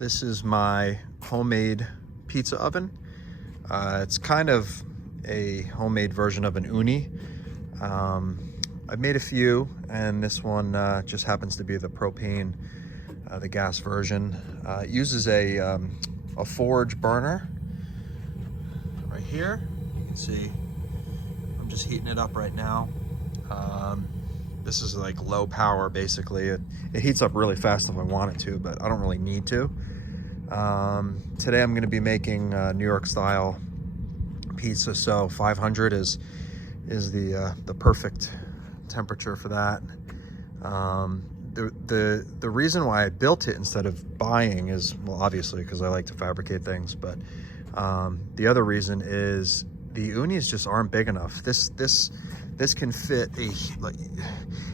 This is my homemade pizza oven. It's kind of a homemade version of an Ooni. I've made a few, and this one just happens to be the propane, the gas version. It uses a forge burner right here. You can see I'm just heating it up right now. This is like low power basically. It heats up really fast if I want it to, but I don't really need to. Today I'm going to be making New York style pizza, so 500 is the perfect temperature for that. The reason why I built it instead of buying is, well, obviously because I like to fabricate things, but the other reason is the Oonis just aren't big enough. This can fit like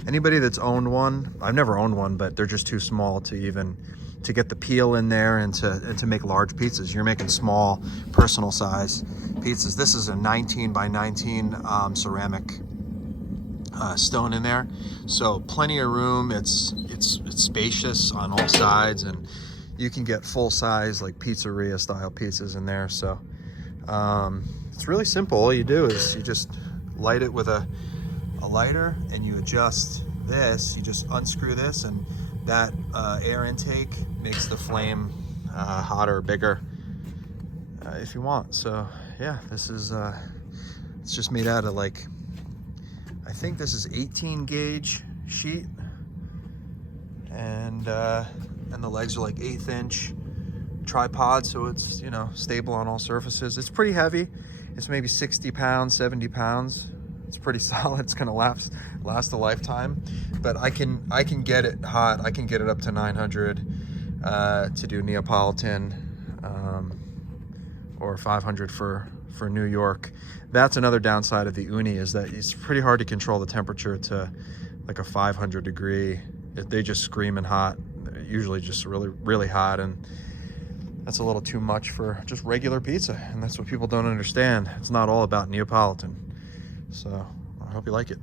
anybody that's owned one. I've never owned one, but they're just too small to get the peel in there and to make large pizzas. You're making small personal size pizzas. This is a 19 by 19 ceramic stone in there, so plenty of room. It's spacious on all sides, and you can get full size like pizzeria style pizzas in there. So it's really simple. All you do is you just light it with a lighter, and you adjust this. You just unscrew this, and that air intake makes the flame hotter, bigger, if you want. So yeah, this is it's just made out of, like, I think this is 18 gauge sheet, and the legs are like 1/8 inch tripod, so it's, you know, stable on all surfaces. It's pretty heavy. It's maybe 60 pounds, 70 pounds. It's pretty solid. It's gonna last a lifetime. But I can get it hot. I can get it up to 900 to do Neapolitan, or 500 for New York. That's another downside of the Ooni, is that it's pretty hard to control the temperature to like a 500 degree. They just screaming hot. They're usually just really hot, and that's a little too much for just regular pizza, and that's what people don't understand. It's not all about Neapolitan. So I hope you like it.